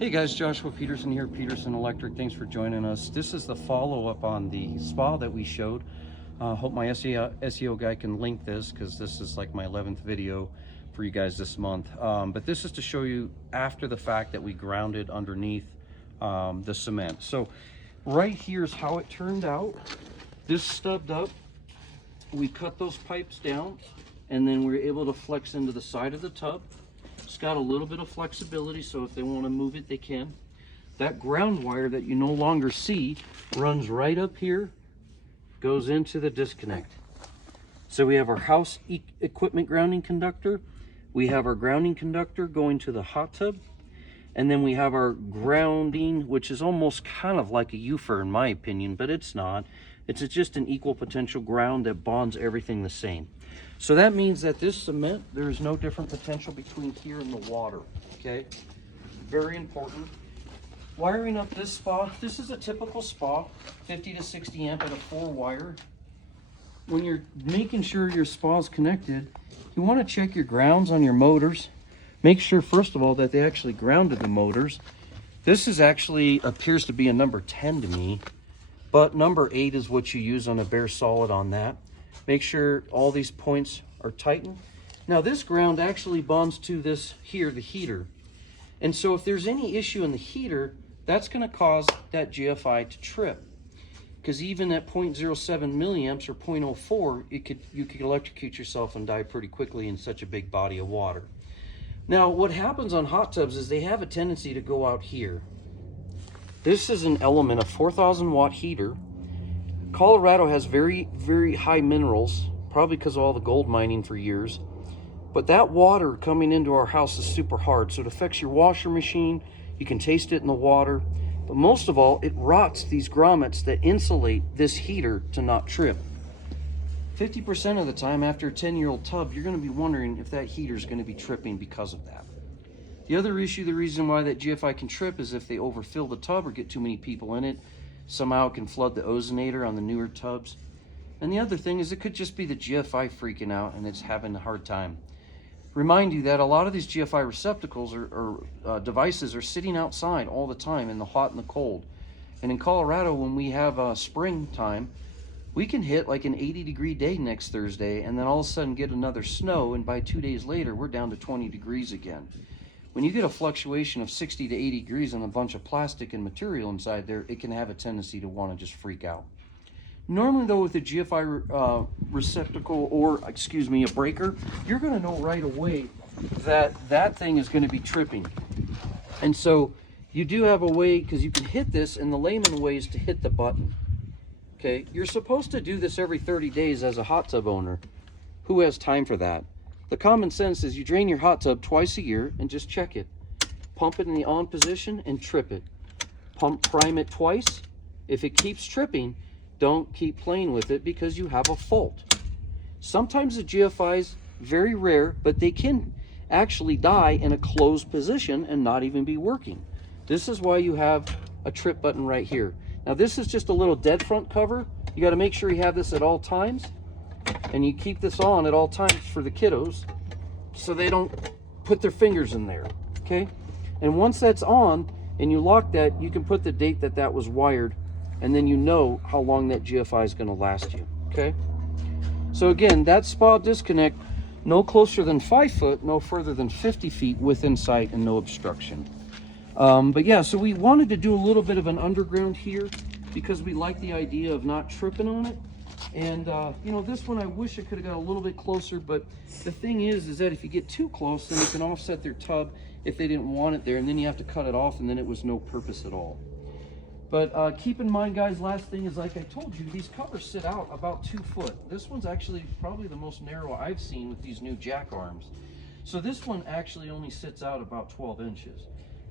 Hey guys, Joshua Peterson here, Peterson Electric. Thanks for joining us. This is the follow-up on the spa that we showed. Hope my SEO guy can link this because this is like my 11th video for you guys this month. But this is to show you after the fact that we grounded underneath the cement. So right here is how it turned out. This stubbed up. We cut those pipes down and then we were able to flex into the side of the tub. It's got a little bit of flexibility, so if they want to move it, they can. That ground wire that you no longer see runs right up here, goes into the disconnect. So we have our house equipment grounding conductor, we have our grounding conductor going to the hot tub, and then we have our grounding, which is almost kind of like a UFER in my opinion, but it's not. It's just an equal potential ground that bonds everything the same. So that means that this cement, there is no different potential between here and the water, okay? Very important. Wiring up this spa, this is a typical spa, 50 to 60 amp at a 4-wire. When you're making sure your spa is connected, you want to check your grounds on your motors. Make sure, first of all, that they actually grounded the motors. This is actually appears to be a number 10 to me, but number 8 is what you use on a bare solid on that. Make sure all these points are tightened. Now this ground actually bonds to this here, the heater. And so if there's any issue in the heater, that's going to cause that GFI to trip. Because even at 0.07 milliamps or 0.04, you could electrocute yourself and die pretty quickly in such a big body of water. Now what happens on hot tubs is they have a tendency to go out here. This is an element, a 4,000 watt heater. Colorado has very, very high minerals, probably because of all the gold mining for years. But that water coming into our house is super hard, so it affects your washer machine. You can taste it in the water. But most of all, it rots these grommets that insulate this heater to not trip. 50% of the time after a 10-year-old tub, you're going to be wondering if that heater is going to be tripping because of that. The other issue, the reason why that GFI can trip is if they overfill the tub or get too many people in it. Somehow it can flood the ozonator on the newer tubs. And the other thing is it could just be the GFI freaking out and it's having a hard time. Remind you that a lot of these GFI receptacles or devices are sitting outside all the time in the hot and the cold. And in Colorado, when we have springtime, we can hit like an 80-degree day next Thursday and then all of a sudden get another snow, and by 2 days later we're down to 20 degrees again. When you get a fluctuation of 60 to 80 degrees and a bunch of plastic and material inside there, it can have a tendency to want to just freak out. Normally though, with a GFI receptacle or, excuse me, a breaker, you're going to know right away that that thing is going to be tripping. And so you do have a way, because you can hit this, and the layman way is to hit the button. Okay, you're supposed to do this every 30 days as a hot tub owner. Who has time for that? The common sense is you drain your hot tub twice a year and just check it. Pump it in the on position and trip it. Prime it twice. If it keeps tripping, don't keep playing with it because you have a fault. Sometimes the GFI's very rare, but they can actually die in a closed position and not even be working. This is why you have a trip button right here. Now this is just a little dead front cover. You got to make sure you have this at all times. And you keep this on at all times for the kiddos so they don't put their fingers in there, okay? And once that's on and you lock that, you can put the date that that was wired, and then you know how long that GFI is going to last you, okay? So again, that spa disconnect, no closer than 5 foot, no further than 50 feet within sight, and no obstruction. But yeah, so we wanted to do a little bit of an underground here because we like the idea of not tripping on it. And you know, this one I wish I could have got a little bit closer, but the thing is that if you get too close, then you can offset their tub if they didn't want it there, and then you have to cut it off, and then it was no purpose at all. But keep in mind, guys, last thing is, like I told you, these covers sit out about 2 foot. This one's actually probably the most narrow I've seen with these new jack arms. So this one actually only sits out about 12 inches.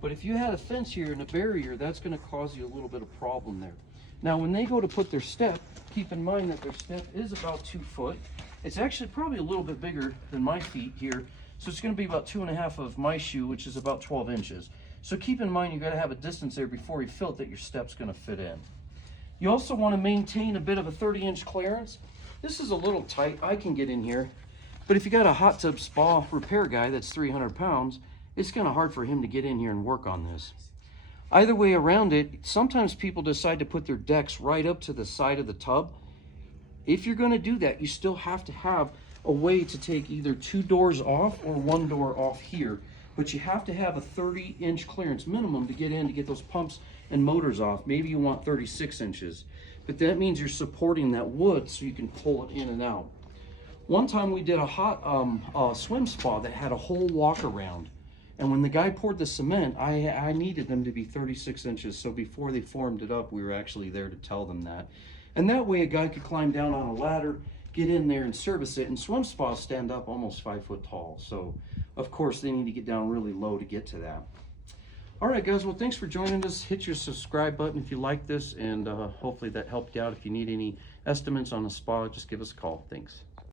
But if you had a fence here and a barrier, that's going to cause you a little bit of problem there. Now, when they go to put their step, keep in mind that their step is about 2 foot. It's actually probably a little bit bigger than my feet here. So it's going to be about 2.5 of my shoe, which is about 12 inches. So keep in mind, you got to have a distance there before you fill it that your step's going to fit in. You also want to maintain a bit of a 30-inch clearance. This is a little tight. I can get in here. But if you got a hot tub spa repair guy that's 300 pounds, it's kind of hard for him to get in here and work on this. Either way around it, sometimes people decide to put their decks right up to the side of the tub. If you're going to do that, you still have to have a way to take either 2 doors off or 1 door off here. But you have to have a 30-inch clearance minimum to get in to get those pumps and motors off. Maybe you want 36 inches. But that means you're supporting that wood so you can pull it in and out. One time we did a hot swim spa that had a whole walk around. And when the guy poured the cement, I needed them to be 36 inches. So before they formed it up, we were actually there to tell them that. And that way a guy could climb down on a ladder, get in there and service it. And swim spas stand up almost 5 foot tall. So of course they need to get down really low to get to that. All right, guys, well, thanks for joining us. Hit your subscribe button if you like this, and hopefully that helped you out. If you need any estimates on a spa, just give us a call. Thanks.